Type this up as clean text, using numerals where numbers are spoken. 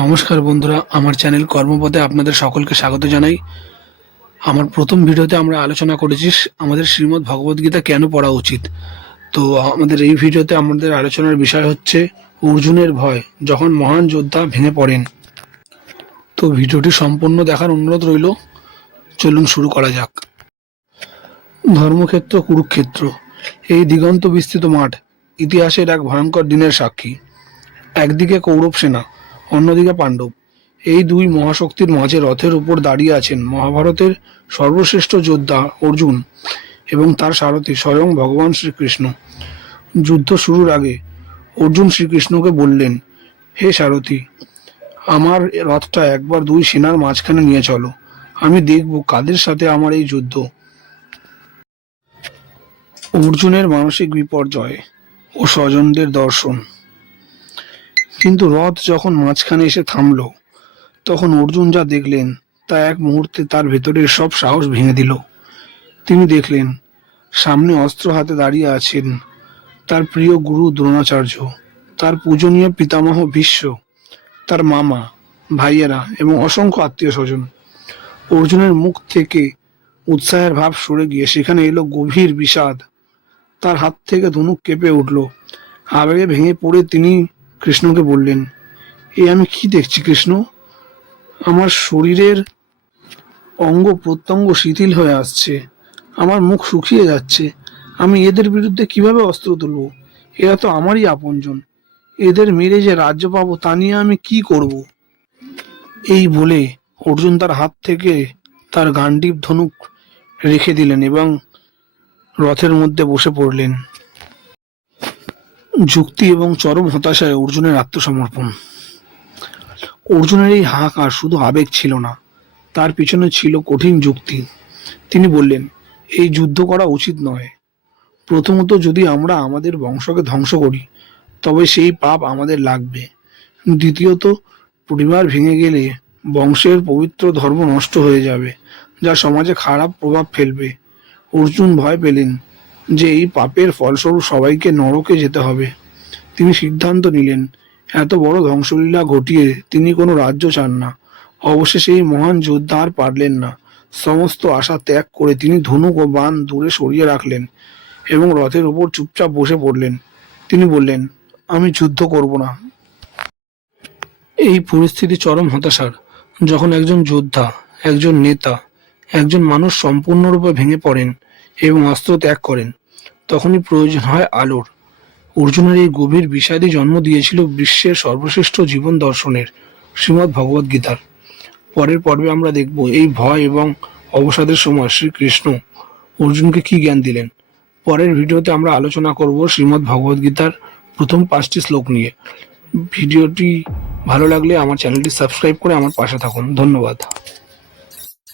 নমস্কার বন্ধুরা, আমার চ্যানেল কর্মপথে আপনাদের সকলকে স্বাগত জানাই। আমার প্রথম ভিডিওতে আমরা আলোচনা করেছি আমাদের শ্রীমদ্ ভগবদ্গীতা কেন পড়া উচিত। তো আমাদের এই ভিডিওতে আমাদের আলোচনার বিষয় হচ্ছে অর্জুনের ভয় যখন মহান যোদ্ধা ভেঙে পড়েন। তো ভিডিওটি সম্পূর্ণ দেখার অনুরোধ রইল। চলুন শুরু করা যাক। ধর্মক্ষেত্র কুরুক্ষেত্র, এই দিগন্ত বিস্তৃত মাঠ ইতিহাসের এক ভয়ঙ্কর দিনের সাক্ষী। একদিকে কৌরব সেনা, অন্যদিকে পাণ্ডব। এই দুই মহাশক্তির মাঝে রথের উপর দাঁড়িয়ে আছেন মহাভারতের সর্বশ্রেষ্ঠ যোদ্ধা অর্জুন এবং তার সারথি স্বয়ং ভগবান শ্রীকৃষ্ণ। যুদ্ধ শুরুর আগে অর্জুন শ্রীকৃষ্ণকে বললেন, হে সারথি, আমার রথটা একবার দুই সেনার মাঝখানে নিয়ে চলো, আমি দেখব কাদের সাথে আমার এই যুদ্ধ। অর্জুনের মানসিক বিপর্যয় ও স্বজনদের দর্শন। কিন্তু রথ যখন মাঝখানে এসে থামল, তখন অর্জুন যা দেখলেন তা এক মুহূর্তে তার ভেতরের সব সাহস ভেঙে দিল। তিনি দেখলেন সামনে অস্ত্র হাতে দাঁড়িয়ে আছেন তার প্রিয় গুরু দ্রোণাচার্য, তার পূজনীয় পিতামহ ভীষ্ম, তার মামা, ভাইয়েরা এবং অসংখ্য আত্মীয় স্বজন। অর্জুনের মুখ থেকে উৎসাহের ভাব সরে গিয়ে সেখানে এলো গভীর বিষাদ। তার হাত থেকে ধনুক কেঁপে উঠল। আবেগে ভেঙে পড়ে তিনি কৃষ্ণকে বললেন, এ আমি কি দেখছি কৃষ্ণ? আমার শরীরের অঙ্গ প্রত্যঙ্গ শিথিল হয়ে আসছে, আমার মুখ শুকিয়ে যাচ্ছে। আমি এদের বিরুদ্ধে কিভাবে অস্ত্র তুলব? এরা তো আমারই আপনজন। এদের মেরে যে রাজ্য পাবো তা নিয়ে আমি কি করব? এই বলে অর্জুন তার হাত থেকে তার গান্ডীব ধনুক রেখে দিলেন এবং রথের মধ্যে বসে পড়লেন। যুক্তি এবং চরম হতাশায় অর্জুনের আত্মসমর্পণ। অর্জুনের এই হাহাকার শুধু আবেগ ছিল না, তার পিছনে ছিল কঠিন যুক্তি। তিনি বললেন, এই যুদ্ধ করা উচিত নয়। প্রথমত, যদি আমরা আমাদের বংশকে ধ্বংস করি তবে সেই পাপ আমাদের লাগবে। দ্বিতীয়ত, পরিবার ভেঙে গেলে বংশের পবিত্র ধর্ম নষ্ট হয়ে যাবে, যা সমাজে খারাপ প্রভাব ফেলবে। অর্জুন ভয় পেলেন যে এই পাপের ফলস্বরূপ সবাইকে নরকে যেতে হবে। তিনি সিদ্ধান্ত নিলেন, এত বড় ধ্বংসলীলা ঘটিয়ে তিনি কোনো রাজ্য চান না। অবশেষে এই মহান যোদ্ধা আর পারলেন না। সমস্ত আশা ত্যাগ করে তিনি ধনুক ও বাণ দূরে সরিয়ে রাখলেন এবং রথের উপর চুপচাপ বসে পড়লেন। তিনি বললেন, আমি যুদ্ধ করব না। এই পরিস্থিতি চরম হতাশার। যখন একজন যোদ্ধা, একজন নেতা, একজন মানুষ সম্পূর্ণরূপে ভেঙে পড়েন এবং অস্ত্র ত্যাগ করেন, তখনই প্রয়োজন হয় আলোর। অর্জুনের এই গভীর বিষাদই জন্ম দিয়েছিল বিশ্বের সর্বশ্রেষ্ঠ জীবন দর্শনের, শ্রীমদ্ ভগবদ্গীতার। পরের পর্বে আমরা দেখব এই ভয় এবং অবসাদের সময় শ্রীকৃষ্ণ অর্জুনকে কি জ্ঞান দিলেন। পরের ভিডিওতে আমরা আলোচনা করব শ্রীমদ্ ভগবদ্গীতার প্রথম 5টি শ্লোক নিয়ে। ভিডিওটি ভালো লাগলে আমার চ্যানেলটি সাবস্ক্রাইব করে আমার পাশে থাকুন। ধন্যবাদ।